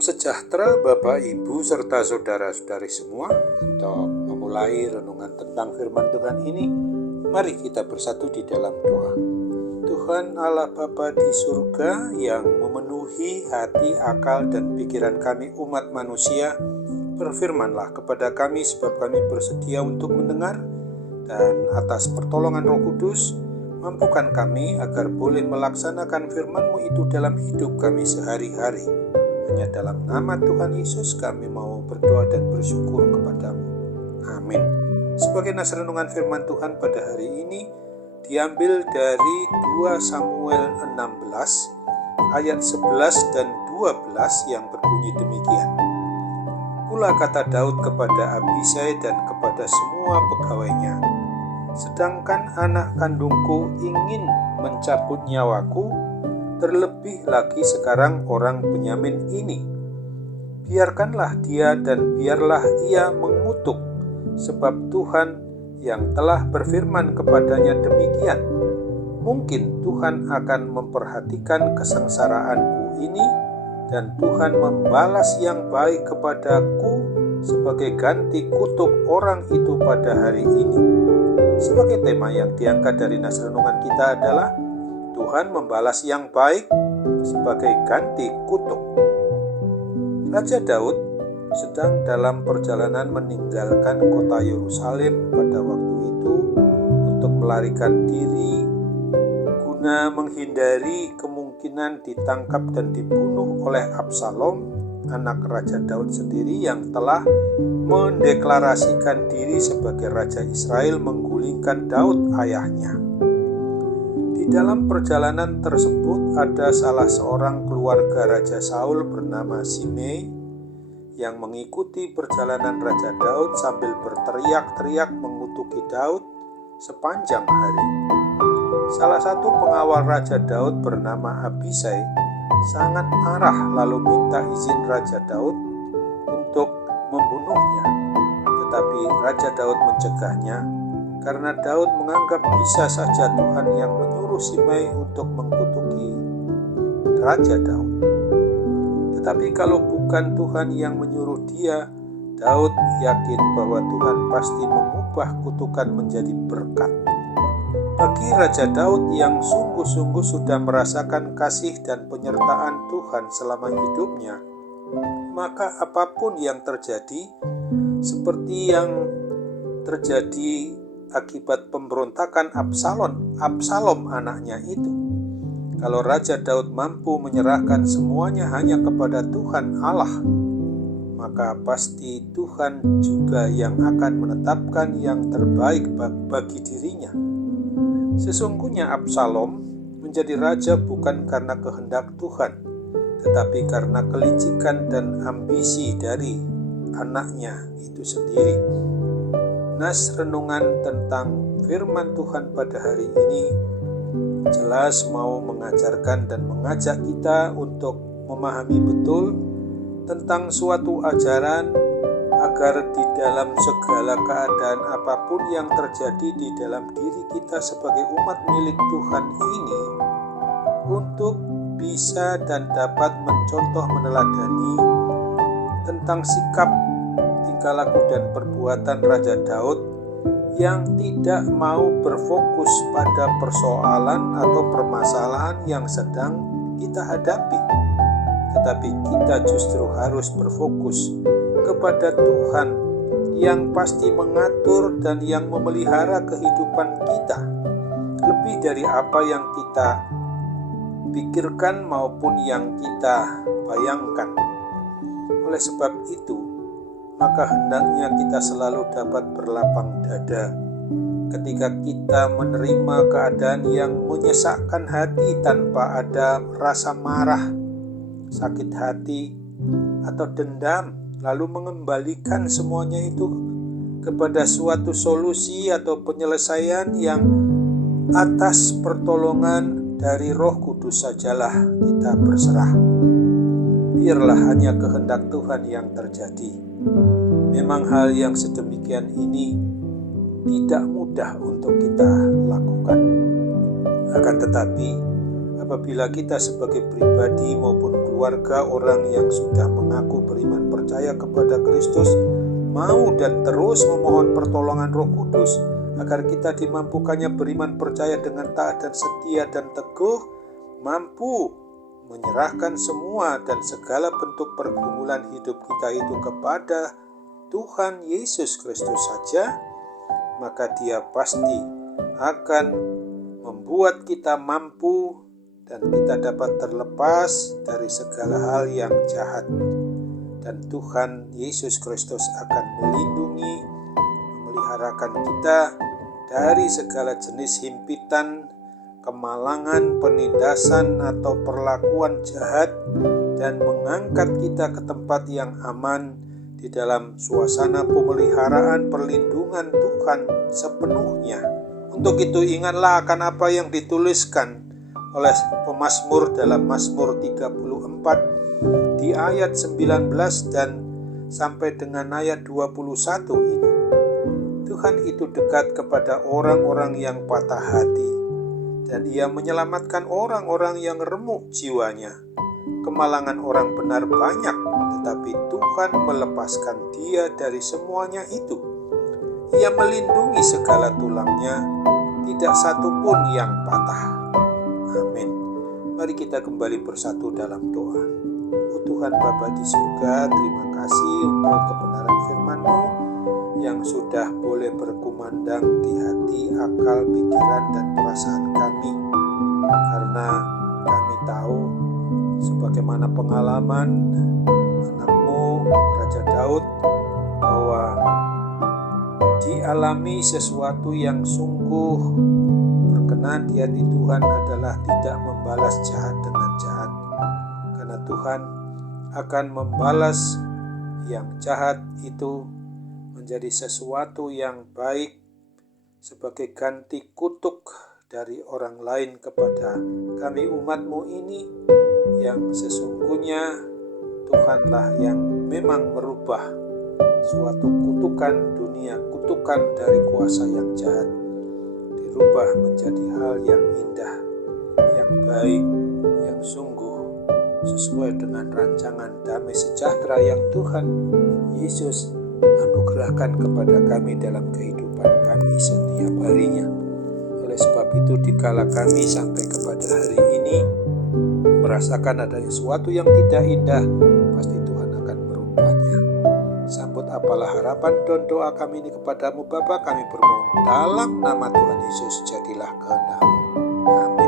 Salam sejahtera Bapak, Ibu, serta saudara-saudari semua. Untuk memulai renungan tentang firman Tuhan ini, mari kita bersatu di dalam doa. Tuhan Allah Bapa di surga yang memenuhi hati, akal, dan pikiran kami umat manusia, berfirmanlah kepada kami sebab kami bersedia untuk mendengar, dan atas pertolongan Roh Kudus, mampukan kami agar boleh melaksanakan firman-Mu itu dalam hidup kami sehari-hari. Hanya dalam nama Tuhan Yesus kami mau berdoa dan bersyukur kepadamu. Amin. Sebagai nas renungan firman Tuhan pada hari ini diambil dari 2 Samuel 16 ayat 11 dan 12 yang berbunyi demikian. Pula kata Daud kepada Abisai dan kepada semua pegawainya, sedangkan anak kandungku ingin mencabut nyawaku, terlebih lagi sekarang orang Benyamin ini. Biarkanlah dia dan biarlah ia mengutuk, sebab Tuhan yang telah berfirman kepadanya demikian. Mungkin Tuhan akan memperhatikan kesengsaraanku ini, dan Tuhan membalas yang baik kepadaku sebagai ganti kutuk orang itu pada hari ini. Sebagai tema yang diangkat dari nas renungan kita adalah Tuhan membalas yang baik sebagai ganti kutuk. Raja Daud sedang dalam perjalanan meninggalkan kota Yerusalem pada waktu itu untuk melarikan diri guna menghindari kemungkinan ditangkap dan dibunuh oleh Absalom, anak Raja Daud sendiri yang telah mendeklarasikan diri sebagai Raja Israel menggulingkan Daud ayahnya. Di dalam perjalanan tersebut ada salah seorang keluarga Raja Saul bernama Simei yang mengikuti perjalanan Raja Daud sambil berteriak-teriak mengutuki Daud sepanjang hari. Salah satu pengawal Raja Daud bernama Abisai sangat marah lalu minta izin Raja Daud untuk membunuhnya. Tetapi Raja Daud mencegahnya karena Daud menganggap bisa saja Tuhan yang menyuruh Simei untuk mengkutuki Raja Daud. Tetapi kalau bukan Tuhan yang menyuruh dia, Daud yakin bahwa Tuhan pasti mengubah kutukan menjadi berkat. Bagi Raja Daud yang sungguh-sungguh sudah merasakan kasih dan penyertaan Tuhan selama hidupnya, maka apapun yang terjadi, seperti yang terjadi akibat pemberontakan Absalom anaknya itu. Kalau Raja Daud mampu menyerahkan semuanya hanya kepada Tuhan Allah, maka pasti Tuhan juga yang akan menetapkan yang terbaik bagi dirinya. Sesungguhnya Absalom menjadi raja bukan karena kehendak Tuhan, tetapi karena kelicikan dan ambisi dari anaknya itu sendiri. Nas renungan tentang firman Tuhan pada hari ini jelas mau mengajarkan dan mengajak kita untuk memahami betul tentang suatu ajaran agar di dalam segala keadaan apapun yang terjadi di dalam diri kita sebagai umat milik Tuhan ini, untuk bisa dan dapat mencontoh meneladani tentang sikap, tingkah laku dan perbuatan Raja Daud yang tidak mau berfokus pada persoalan atau permasalahan yang sedang kita hadapi, tetapi kita justru harus berfokus kepada Tuhan yang pasti mengatur dan yang memelihara kehidupan kita lebih dari apa yang kita pikirkan maupun yang kita bayangkan. Oleh sebab itu, maka hendaknya kita selalu dapat berlapang dada ketika kita menerima keadaan yang menyesakkan hati tanpa ada rasa marah, sakit hati, atau dendam, lalu mengembalikan semuanya itu kepada suatu solusi atau penyelesaian yang atas pertolongan dari Roh Kudus sajalah kita berserah. Biarlah hanya kehendak Tuhan yang terjadi. Memang hal yang sedemikian ini tidak mudah untuk kita lakukan. Akan tetapi apabila kita sebagai pribadi maupun keluarga orang yang sudah mengaku beriman percaya kepada Kristus mau dan terus memohon pertolongan Roh Kudus agar kita dimampukannya beriman percaya dengan taat dan setia dan teguh, mampu menyerahkan semua dan segala bentuk pergumulan hidup kita itu kepada Tuhan Yesus Kristus saja, maka Dia pasti akan membuat kita mampu dan kita dapat terlepas dari segala hal yang jahat. Dan Tuhan Yesus Kristus akan melindungi, memeliharakan kita dari segala jenis himpitan, kemalangan, penindasan, atau perlakuan jahat, dan mengangkat kita ke tempat yang aman di dalam suasana pemeliharaan perlindungan Tuhan sepenuhnya. Untuk itu ingatlah akan apa yang dituliskan oleh pemazmur dalam Mazmur 34 di ayat 19 dan sampai dengan ayat 21 ini. Tuhan itu dekat kepada orang-orang yang patah hati, dan Ia menyelamatkan orang-orang yang remuk jiwanya. Kemalangan orang benar banyak, tetapi Tuhan melepaskan dia dari semuanya itu. Ia melindungi segala tulangnya, tidak satu pun yang patah. Amin. Mari kita kembali bersatu dalam doa. Oh Tuhan Bapa di surga, terima kasih untuk kebenaran firman-Mu yang sudah boleh berkumandang di hati, akal, pikiran, dan perasaan kami. Karena kami tahu sebagaimana pengalaman anak-Mu, Raja Daud, bahwa dialami sesuatu yang sungguh berkenan di hati Tuhan adalah tidak membalas jahat dengan jahat. Karena Tuhan akan membalas yang jahat itu menjadi sesuatu yang baik sebagai ganti kutuk dari orang lain kepada kami umat-Mu ini, yang sesungguhnya Tuhanlah yang memang merubah suatu kutukan dunia, kutukan dari kuasa yang jahat, dirubah menjadi hal yang indah, yang baik, yang sungguh sesuai dengan rancangan damai sejahtera yang Tuhan Yesus anugerahkan kepada kami dalam kehidupan kami setiap harinya. Oleh sebab itu, dikala kami sampai kepada hari ini merasakan adanya sesuatu yang tidak indah, pasti Tuhan akan merubahnya. Sambut apalah harapan dan doa kami ini kepadamu Bapa, kami bermohon dalam nama Tuhan Yesus, jadilah kehendak-Mu. Amin.